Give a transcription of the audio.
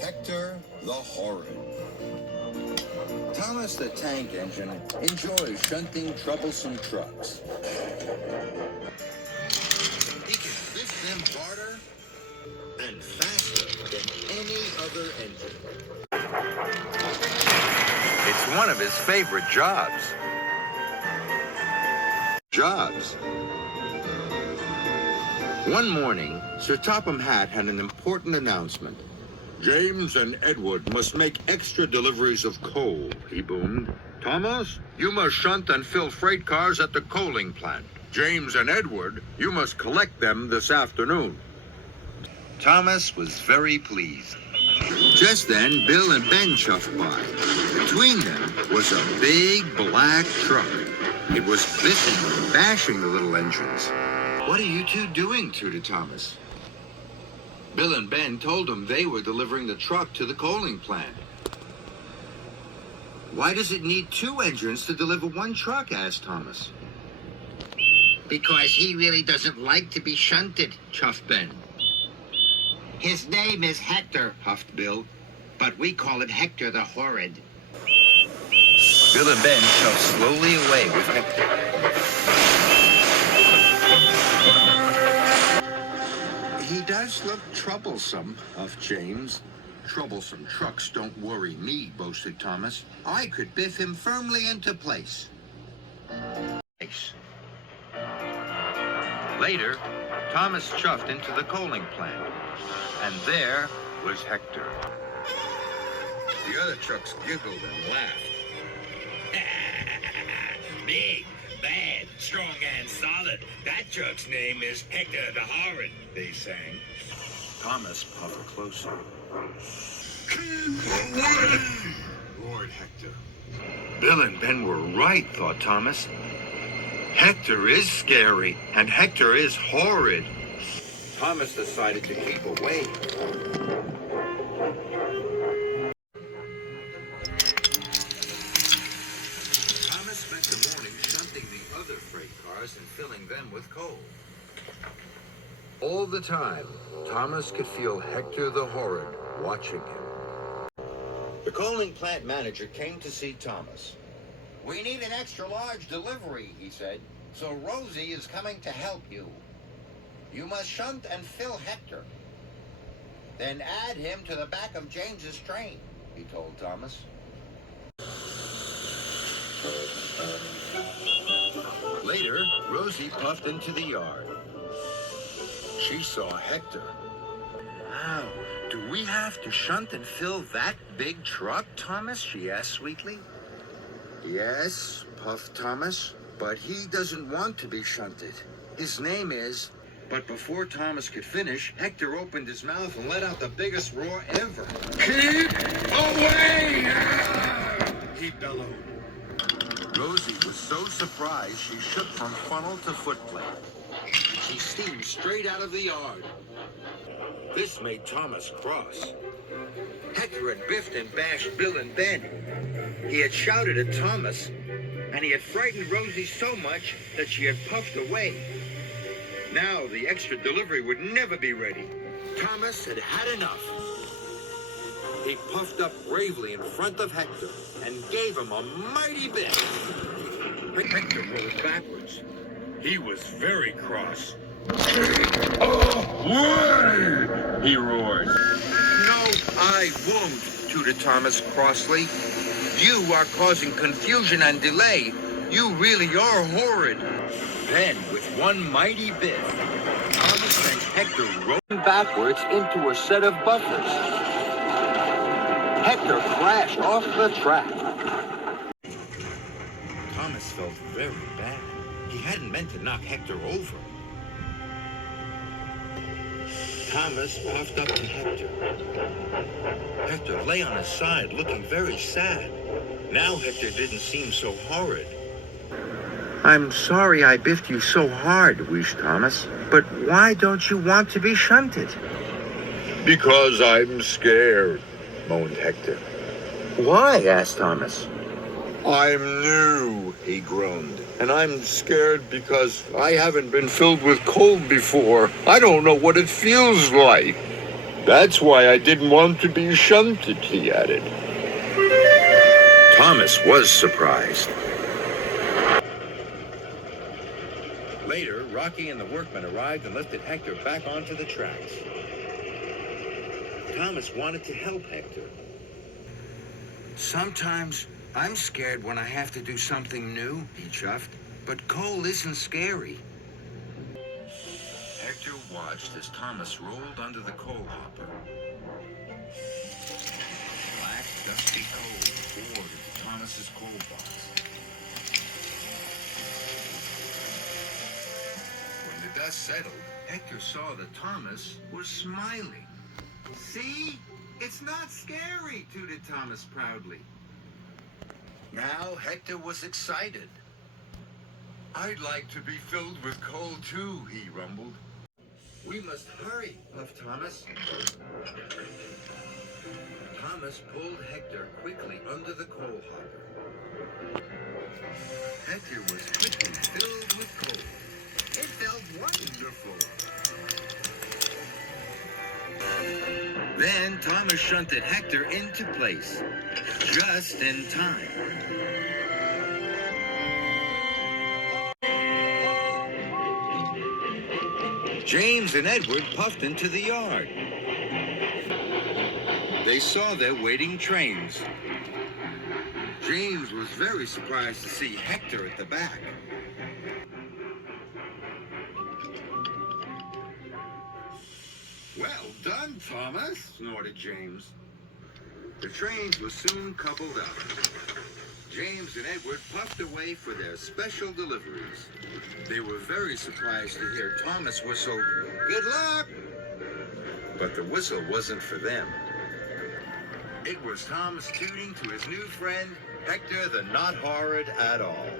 Hector the Horrid. Thomas the Tank Engine enjoys shunting troublesome trucks. He can lift them harder and faster than any other engine. It's one of his favorite jobs. One morning, Sir Topham Hatt had an important announcement. James and Edward must make extra deliveries of coal, he boomed. Thomas, you must shunt and fill freight cars at the coaling plant. James and Edward, you must collect them this afternoon. Thomas was very pleased. Just then, Bill and Ben chuffed by. Between them was a big black truck. It was biffing and bashing the little engines. "What are you two doing?" tooted Thomas. Bill and Ben told him they were delivering the truck to the coaling plant. "Why does it need two engines to deliver one truck?" asked Thomas. "Because he really doesn't like to be shunted," chuffed Ben. "His name is Hector," Huffed Bill. "but we call him Hector the Horrid." Bill and Ben shoved slowly away with Hector. "He does look troublesome," huffed James. "Troublesome trucks don't worry me," boasted Thomas. "I could biff him firmly into place." Later, Thomas chuffed into the coaling plant, and there was Hector. The other trucks giggled and laughed. Big, bad, strong, and solid. That truck's name is Hector the Horrid, they sang. Thomas puffed closer. "Keep away!" roared Hector. Bill and Ben were right, thought Thomas. Hector is scary, and Hector is horrid. Thomas decided to keep away. Thomas spent the morning shunting the other freight cars and filling them with coal. All the time, Thomas could feel Hector the Horrid watching him. The coaling plant manager came to see Thomas. "We need an extra large delivery," he said, "so Rosie is coming to help you. You must shunt and fill Hector. Then add him to the back of James's train," he told Thomas. Later, Rosie puffed into the yard. She saw Hector. "Wow, do we have to shunt and fill that big truck, Thomas?" she asked sweetly. "Yes," puffed Thomas, "but he doesn't want to be shunted. His name is..." But before Thomas could finish, Hector opened his mouth and let out the biggest roar ever. Keep away! He bellowed. Rosie was so surprised she shook from funnel to footplate. She steamed straight out of the yard. This made Thomas cross. Hector had biffed and bashed Bill and Ben. He had shouted at Thomas, and he had frightened Rosie so much that she had puffed away. Now the extra delivery would never be ready. Thomas had had enough. He puffed up bravely in front of Hector and gave him a mighty biff. Hector rolled backwards. He was very cross. Away! He roared. "No, I won't," tooted Thomas crossly. "You are causing confusion and delay. You really are horrid." Then, with one mighty biff, Thomas sent Hector rolling backwards into a set of buffers. Hector crashed off the track. Thomas felt very bad. He hadn't meant to knock Hector over. Thomas puffed up to Hector. Hector lay on his side, looking very sad. Now Hector didn't seem so horrid. "I'm sorry I biffed you so hard," wheezed Thomas. "But why don't you want to be shunted?" Because I'm scared, moaned Hector. "Why?" asked Thomas. I'm new, he groaned, and I'm scared because I haven't been filled with cold before. I don't know what it feels like. That's why I didn't want to be shunted, he added. Thomas was surprised. Later, Rocky and the workmen arrived and lifted Hector back onto the tracks. Thomas wanted to help Hector. Sometimes I'm scared when I have to do something new, he chuffed. But coal isn't scary. Hector watched as Thomas rolled under the coal hopper. Black, dusty coal poured into Thomas's coal box. When the dust settled, Hector saw that Thomas was smiling. See? It's not scary, tooted Thomas proudly. Now Hector was excited. I'd like to be filled with coal too, he rumbled. We must hurry, puffed Thomas. Thomas pulled Hector quickly under the coal hopper. Hector was quickly filled with coal. It felt wonderful. Then Thomas shunted Hector into place, just in time. James and Edward puffed into the yard. They saw their waiting trains. James was very surprised to see Hector at the back. Well done, Thomas, snorted James. The trains were soon coupled up. James and Edward puffed away for their special deliveries. They were very surprised to hear Thomas whistle, "Good luck!" But the whistle wasn't for them. It was Thomas tooting to his new friend, Hector the not horrid at all.